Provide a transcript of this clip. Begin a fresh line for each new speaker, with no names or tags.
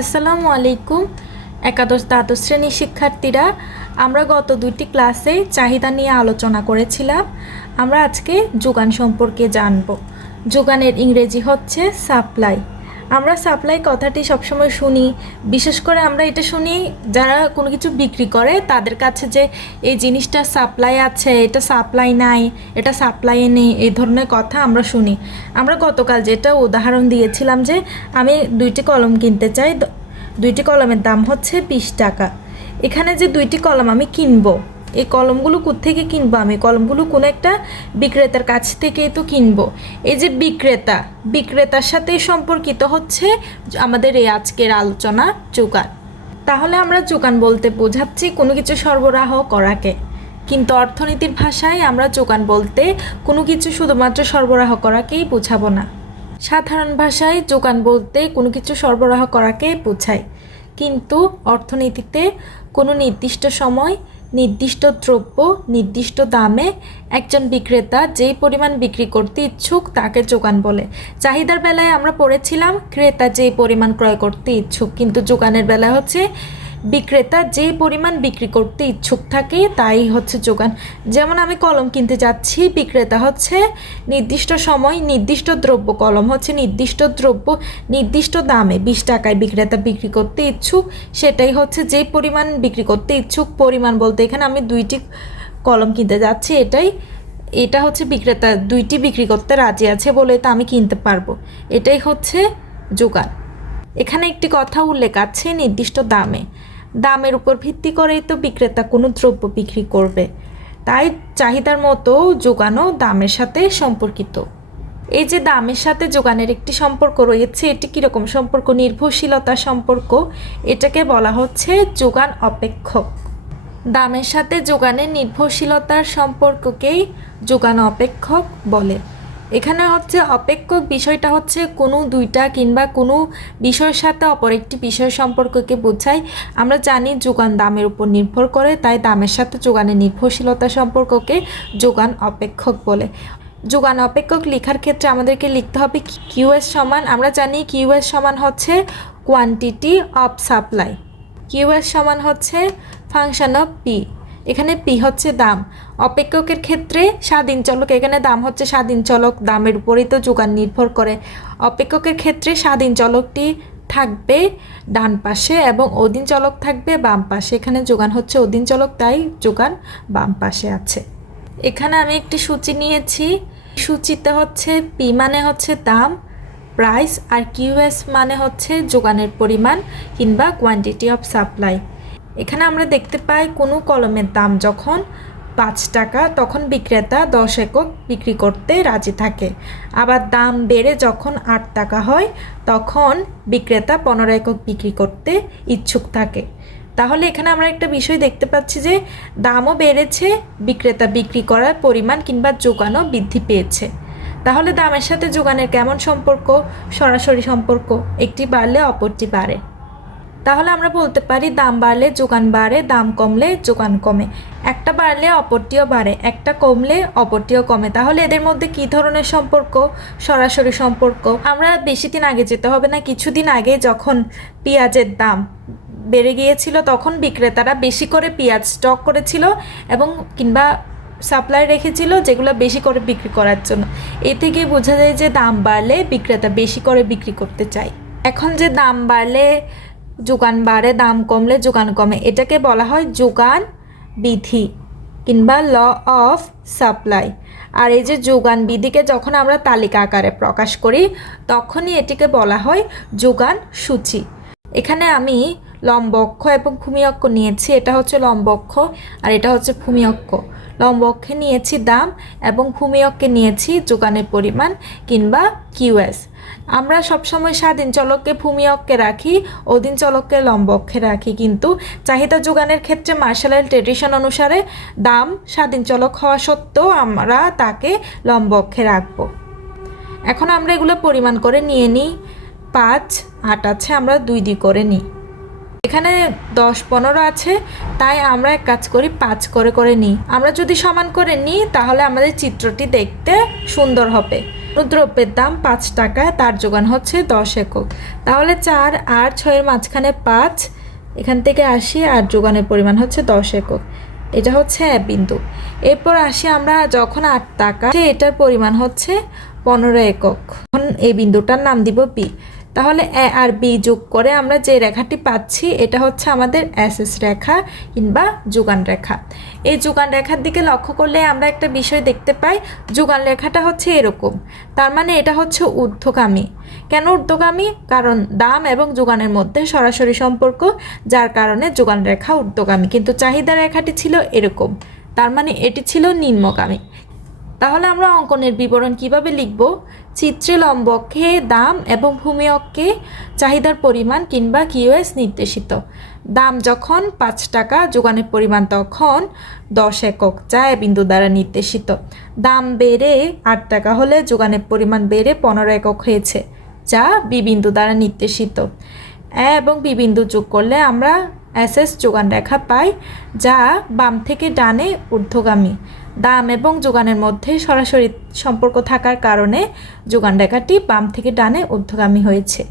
আসসালামু আলাইকুম, একাদশ দ্বাদশ শ্রেণির শিক্ষার্থীরা। আমরা গত দুইটি ক্লাসে চাহিদা নিয়ে আলোচনা করেছিলাম। আমরা আজকে যোগান সম্পর্কে জানব। যোগানের ইংরেজি হচ্ছে সাপ্লাই। আমরা সাপ্লাই কথাটি সবসময় শুনি। বিশেষ করে আমরা এটা শুনি যারা কোনো কিছু বিক্রি করে, তাদের কাছে যে এই জিনিসটা সাপ্লাই আছে, এটা সাপ্লাই নাই, এটা সাপ্লাইয়ে নেই, এই ধরনের কথা আমরা শুনি। আমরা গতকাল যেটা উদাহরণ দিয়েছিলাম যে আমি দুইটি কলম কিনতে চাই, দুইটি কলমের দাম হচ্ছে বিশ টাকা। এখানে যে দুইটি কলম আমি কিনবো এই কলমগুলো কোত্থেকে কিনবো? আমি কলমগুলো কোনো একটা বিক্রেতার কাছ থেকেই তো কিনবো। এই যে বিক্রেতা, বিক্রেতার সাথে সম্পর্কিত হচ্ছে আমাদের এই আজকের আলোচনা যোগান। তাহলে আমরা যোগান বলতে বোঝাচ্ছি কোনো কিছু সরবরাহ করাকে। কিন্তু অর্থনীতির ভাষায় আমরা যোগান বলতে কোনো কিছু শুধুমাত্র সরবরাহ করাকেই বোঝাবো না। সাধারণ ভাষায় যোগান বলতে কোনো কিছু সরবরাহ করাকে বোঝায়। কিন্তু অর্থনীতিতে কোনো নির্দিষ্ট সময় নির্দিষ্ট দ্রব্য, নির্দিষ্ট দামে একজন বিক্রেতা যেই পরিমাণ বিক্রি করতে ইচ্ছুক তাকে যোগান বলে। চাহিদার বেলায় আমরা পড়েছিলাম, ক্রেতা যেই পরিমাণ ক্রয় করতে ইচ্ছুক, কিন্তু যোগানের বেলা হচ্ছে বিক্রেতা যে পরিমাণ বিক্রি করতে ইচ্ছুক থাকে, তাই হচ্ছে যোগান। যেমন আমি কলম কিনতে যাচ্ছি, বিক্রেতা হচ্ছে নির্দিষ্ট সময় নির্দিষ্ট দ্রব্য, কলম হচ্ছে নির্দিষ্ট দ্রব্য, নির্দিষ্ট দামে বিশ টাকায় বিক্রেতা বিক্রি করতে ইচ্ছুক, সেটাই হচ্ছে যে পরিমাণ বিক্রি করতে ইচ্ছুক, পরিমাণ বলতে এখানে আমি দুইটি কলম কিনতে যাচ্ছি, এটাই, এটা হচ্ছে বিক্রেতা, দুইটি বিক্রি করতে রাজি আছে বলে তো আমি কিনতে পারব। এটাই হচ্ছে যোগান। এখানে একটি কথা উল্লেখ আছে, নির্দিষ্ট দামে। দামের উপর ভিত্তি করেই তো বিক্রেতা কোনো দ্রব্য বিক্রি করবে। তাই চাহিদার মতো যোগানও দামের সাথে সম্পর্কিত। এই যে দামের সাথে যোগানের একটি সম্পর্ক রয়েছে, এটি কীরকম সম্পর্ক? নির্ভরশীলতা সম্পর্ক, এটাকে বলা হচ্ছে যোগান অপেক্ষক। দামের সাথে যোগানের নির্ভরশীলতার সম্পর্ককেই যোগান অপেক্ষক বলে। এখানে হচ্ছে অপেক্ষক বিষয়টা হচ্ছে কোনো দুইটা কিংবা কোনো বিষয়ের সাথে অপর একটি বিষয় সম্পর্ককে বোঝায়। আমরা জানি যোগান দামের উপর নির্ভর করে, তাই দামের সাথে যোগানের নির্ভরশীলতা সম্পর্ককে যোগান অপেক্ষক বলে। যোগান অপেক্ষক লেখার ক্ষেত্রে আমাদেরকে লিখতে হবে কিউএস সমান, আমরা জানি কিউএস সমান হচ্ছে কোয়ান্টিটি অফ সাপ্লাই কিউএস সমান হচ্ছে ফাংশন অফ পি এখানে পি হচ্ছে দাম। অপেক্ষকের ক্ষেত্রে স্বাধীন চলক, এখানে দাম হচ্ছে স্বাধীন চলক, দামের উপরেই তো যোগান নির্ভর করে। অপেক্ষকের ক্ষেত্রে স্বাধীন চলকটি থাকবে ডান পাশে এবং অধীন চলক থাকবে বাম পাশে। এখানে যোগান হচ্ছে অধীন চলক, তাই যোগান বাম পাশে আছে। এখানে আমি একটি সূচি নিয়েছি। সূচিতে হচ্ছে পি মানে হচ্ছে দাম, প্রাইস আর কিউএস মানে হচ্ছে যোগানের পরিমাণ কিংবা কোয়ান্টিটি অফ সাপ্লাই এখানে আমরা দেখতে পাই কোনো কলমের দাম যখন পাঁচ টাকা, তখন বিক্রেতা দশ একক বিক্রি করতে রাজি থাকে। আবার দাম বেড়ে যখন আট টাকা হয়, তখন বিক্রেতা পনেরো একক বিক্রি করতে ইচ্ছুক থাকে। তাহলে এখানে আমরা একটা বিষয় দেখতে পাচ্ছি যে, দামও বেড়েছে, বিক্রেতা বিক্রি করার পরিমাণ কিংবা যোগানও বৃদ্ধি পেয়েছে। তাহলে দামের সাথে যোগানের কেমন সম্পর্ক? সরাসরি সম্পর্ক একটি বাড়লে অপরটি বাড়ে। তাহলে আমরা বলতে পারি দাম বাড়লে যোগান বাড়ে, দাম কমলে যোগান কমে। একটা বাড়লে অপরটিও বাড়ে, একটা কমলে অপরটিও কমে। তাহলে এদের মধ্যে কী ধরনের সম্পর্ক? সরাসরি সম্পর্ক। আমরা বেশি দিন আগে যেতে হবে না, কিছুদিন আগে যখন পেঁয়াজের দাম বেড়ে গিয়েছিল, তখন বিক্রেতারা বেশি করে পেঁয়াজ স্টক করেছিল এবং কিংবা সাপ্লাই রেখেছিল যেগুলো বেশি করে বিক্রি করার জন্য। এ থেকে বোঝা যায় যে দাম বাড়লে বিক্রেতা বেশি করে বিক্রি করতে চায়। এখন যে দাম বাড়লে যোগান বাড়ে, দাম কমলে যোগান কমে। এটাকে বলা হয় যোগান বিধি কিংবা ল অফ সাপ্লাই আর এই যে যোগান বিধিকে যখন আমরা তালিকা আকারে প্রকাশ করি, তখনই এটিকে বলা হয় যোগান সূচি। এখানে আমি লম্ব অক্ষ এবং ভূমি অক্ষ নিয়েছি। এটা হচ্ছে লম্ব অক্ষ আর এটা হচ্ছে ভূমি অক্ষ লম্ব অক্ষে নিয়েছি দাম এবং ভূমি অক্ষে নিয়েছি যোগানের পরিমাণ কিংবা কিউএস আমরা সবসময় স্বাধীন চলককে ভূমি অক্ষে রাখি, অধীন চলককে লম্ব অক্ষে রাখি। কিন্তু চাহিদা যোগানের ক্ষেত্রে মার্শাল ট্রেডিশন অনুসারে দাম স্বাধীন চলক হওয়া সত্ত্বেও আমরা তাকে লম্ব অক্ষে রাখব। এখন আমরা এগুলো পরিমাণ করে নিয়ে নিই। পাঁচ আট আছে, আমরা দুই দুই করে নিই। এখানে দশ পনেরো আছে, তাই আমরা এক কাজ করি, পাঁচ করে করে নিই। আমরা যদি সমান করে নিই, তাহলে আমাদের চিত্রটি দেখতে সুন্দর হবে। দ্রব্যের দাম পাঁচ টাকা তার যোগান হচ্ছে দশ একক। তাহলে চার আর ছয়ের মাঝখানে পাঁচ, এখান থেকে আসি আর যোগানের পরিমাণ হচ্ছে দশ একক। এটা হচ্ছে এক বিন্দু। এরপর আসি আমরা যখন আট টাকা এটার পরিমাণ হচ্ছে পনেরো একক। এখন এই বিন্দুটার নাম দিব বি তাহলে এ আর বি যোগ করে আমরা যে রেখাটি পাচ্ছি, এটা হচ্ছে আমাদের এস রেখা কিংবা যোগান রেখা। এই যোগান রেখার দিকে লক্ষ্য করলে আমরা একটা বিষয় দেখতে পাই, যোগান রেখাটা হচ্ছে এরকম। তার মানে এটা হচ্ছে ঊর্ধ্বগামী। কেন ঊর্ধ্বগামী? কারণ দাম এবং যোগানের মধ্যে সরাসরি সম্পর্ক, যার কারণে যোগান রেখা ঊর্ধ্বগামী। কিন্তু চাহিদা রেখাটি ছিল এরকম। তার মানে এটি ছিল নিম্নগামী। তাহলে আমরা অঙ্কনের বিবরণ কীভাবে লিখব? চিত্রে লম্ব অক্ষে, দাম এবং ভূমি অক্ষে, চাহিদার পরিমাণ কিংবা কিউএস নির্দেশিত। দাম যখন পাঁচ টাকা, যোগানের পরিমাণ তখন দশ একক যা এ বিন্দু দ্বারা নির্দেশিত। দাম বেড়ে আট টাকা হলে যোগানের পরিমাণ বেড়ে পনেরো একক হয়েছে, যা বিবিন্দু দ্বারা নির্দেশিত। এ এবং বিবিন্দু যোগ করলে আমরা এস যোগান রেখা পাই, যা বাম থেকে ডানে ঊর্ধ্বগামী। দাম এবং যোগানের মধ্যে সরাসরি সম্পর্ক থাকার কারণে যোগান রেখাটি বাম থেকে ডানে ঊর্ধ্বগামী হয়েছে।